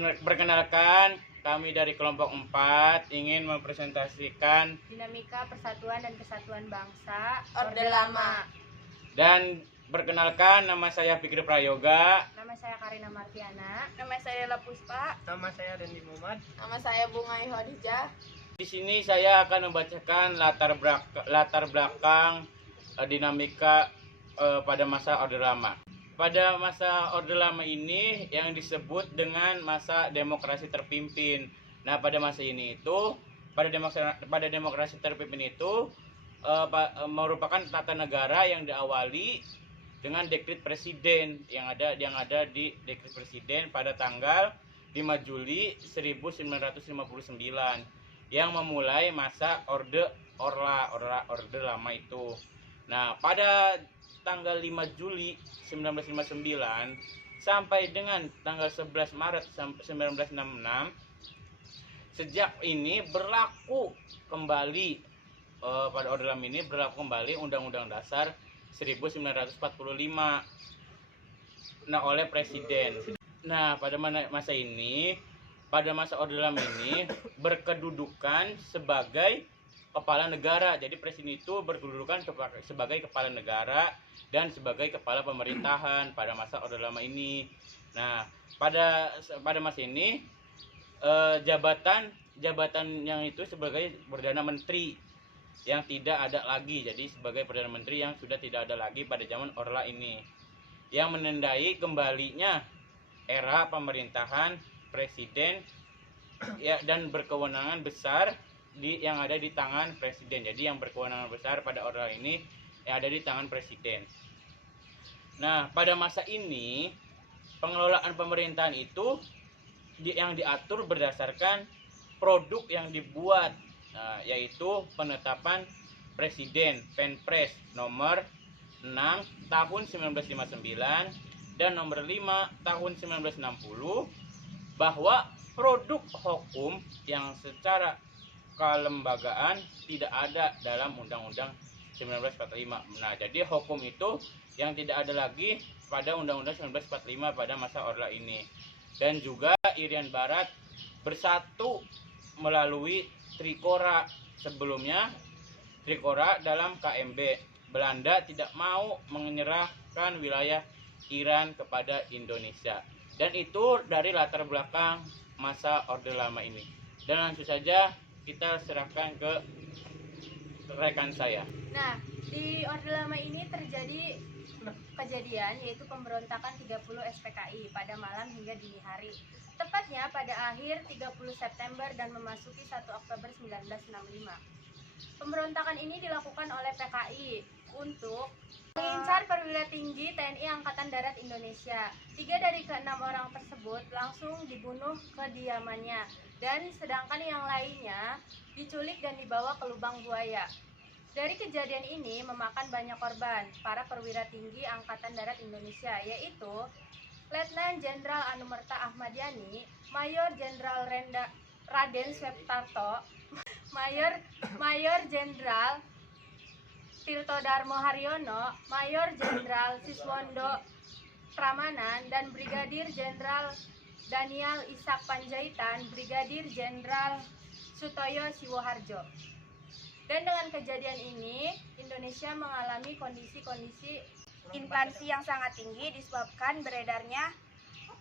Perkenalkan, kami dari kelompok 4 ingin mempresentasikan Dinamika Persatuan dan Kesatuan Bangsa Orde Lama. dan perkenalkan, nama saya Fikri Prayoga. Nama saya Karina Martiana. Nama saya Lela Puspa. Nama saya Dendi Muhammad. Nama saya Bunga Ihodijah. Di sini saya akan membacakan latar belakang dinamika pada masa Orde Lama. Pada masa Orde Lama ini yang disebut dengan masa demokrasi terpimpin. Nah, pada masa ini itu pada demokrasi terpimpin itu merupakan tata negara yang diawali dengan dekret presiden yang ada di dekret presiden pada tanggal 5 Juli 1959 yang memulai masa Orde Lama itu. Nah, pada tanggal 5 Juli 1959 sampai dengan tanggal 11 Maret 1966, sejak ini berlaku kembali pada Orde Lama ini berlaku kembali Undang-Undang Dasar 1945 oleh Presiden. Nah, pada masa ini, pada masa Orde Lama ini berkedudukan sebagai kepala negara. Jadi presiden itu berkedudukan sebagai kepala negara dan sebagai kepala pemerintahan pada masa Orde Lama ini. Nah, pada masa ini jabatan yang itu sebagai Perdana Menteri yang tidak ada lagi. Jadi sebagai Perdana Menteri yang sudah tidak ada lagi pada zaman Orde ini, yang menandai kembalinya era pemerintahan presiden ya, dan berkewenangan besar yang ada di tangan presiden. Jadi yang berkewenangan besar pada Orde ini yang ada di tangan presiden. Nah, pada masa ini pengelolaan pemerintahan itu yang diatur berdasarkan produk yang dibuat, yaitu penetapan presiden Penpres nomor 6 tahun 1959 dan nomor 5 tahun 1960 bahwa produk hukum yang secara kelembagaan tidak ada dalam Undang-Undang 1945. Nah, jadi hukum itu yang tidak ada lagi pada Undang-Undang 1945 pada masa Orde ini. Dan juga Irian Barat bersatu melalui Trikora. Sebelumnya Trikora dalam KMB. Belanda tidak mau menyerahkan wilayah Iran kepada Indonesia. Dan itu dari latar belakang masa Orde Lama ini. Dan langsung saja kita serahkan ke rekan saya. Nah, di Orde Lama ini terjadi kejadian yaitu pemberontakan 30 SPKI pada malam hingga dini hari. Tepatnya pada akhir 30 September dan memasuki 1 Oktober 1965. Pemberontakan ini dilakukan oleh PKI untuk mengincar perwira tinggi TNI Angkatan Darat Indonesia. 3 dari ke-6 orang tersebut langsung dibunuh kediamannya, dan sedangkan yang lainnya diculik dan dibawa ke lubang buaya. Dari kejadian ini memakan banyak korban para perwira tinggi Angkatan Darat Indonesia, yaitu Letnan Jenderal Anumerta Ahmad Yani, Mayor Jenderal Raden Sweptarto, Mayor Jenderal Tirto Darmo Haryono, Mayor Jenderal Siswondo Pramanan, dan Brigadir Jenderal Daniel Ishak Panjaitan, Brigadir Jenderal Sutoyo Siwoharjo. Dan dengan kejadian ini, Indonesia mengalami kondisi inflasi yang sangat tinggi disebabkan beredarnya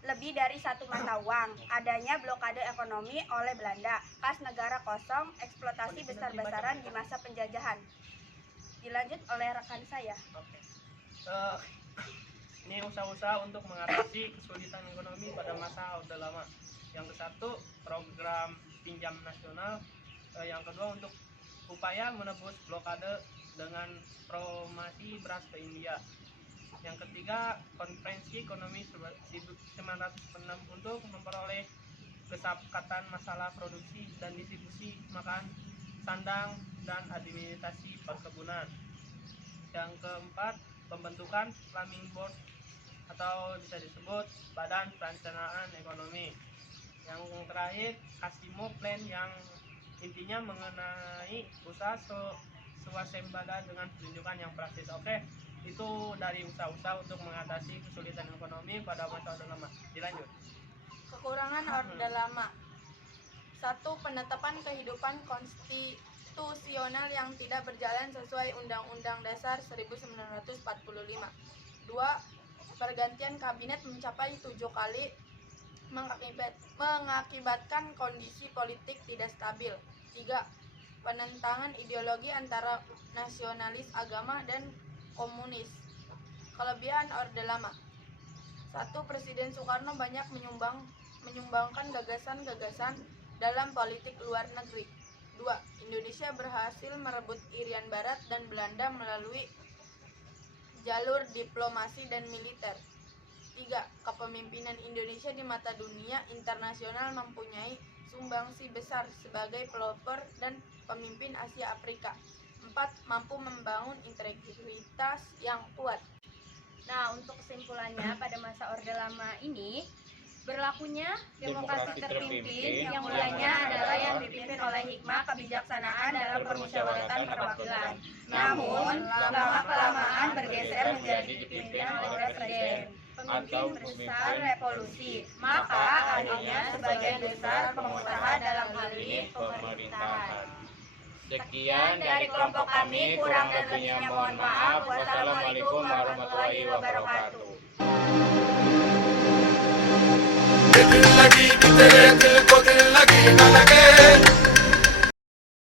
lebih dari satu mata uang, adanya blokade ekonomi oleh Belanda, kas negara kosong, eksploitasi besar-besaran di masa penjajahan. Dilanjut oleh rekan saya. Ini usaha-usaha untuk mengatasi kesulitan ekonomi pada masa Orde Lama. Yang ke-1, program pinjam nasional. Yang kedua, untuk upaya menebus blokade dengan promosi beras ke India. Yang ketiga, konferensi ekonomi 1906 untuk memperoleh kesepakatan masalah produksi dan distribusi makan, sandang, dan administrasi perkebunan. Yang keempat, pembentukan Planning Board atau bisa disebut Badan Perencanaan Ekonomi. Yang terakhir, Asimov Plan yang intinya mengenai usaha swasembada dengan penunjukan yang praktis. Oke, itu dari usaha-usaha untuk mengatasi kesulitan ekonomi pada masa Orde Lama. Dilanjut. Kekurangan Orde Lama. 1. Penetapan kehidupan konstitusional yang tidak berjalan sesuai Undang-Undang Dasar 1945. 2. Pergantian kabinet mencapai 7 kali mengakibatkan kondisi politik tidak stabil. 3. Penentangan ideologi antara nasionalis agama dan komunis. Kelebihan Orde Lama. 1. Presiden Soekarno banyak menyumbangkan gagasan-gagasan dalam politik luar negeri. 2. Indonesia berhasil merebut Irian Barat dan Belanda melalui jalur diplomasi dan militer. 3. Kepemimpinan Indonesia di mata dunia internasional mempunyai sumbangsi besar sebagai pelopor dan pemimpin Asia Afrika. 4. Mampu membangun integritas yang kuat. Nah, untuk kesimpulannya pada masa Orde Lama ini berlakunya demokrasi terpimpin yang mulanya adalah yang dipimpin oleh hikmah kebijaksanaan dalam permusyawaratan perwakilan. Namun, lama-kelamaan bergeser menjadi dipimpin oleh presiden, pemimpin besar revolusi. Maka akhirnya sebagian besar pengusaha dalam hal ini pemerintahan. Sekian dari kelompok kami, kurang dan lebihnya mohon maaf. Wassalamualaikum warahmatullahi wabarakatuh. दिल लगी कि तेरे दिल को दिल लगी न लगे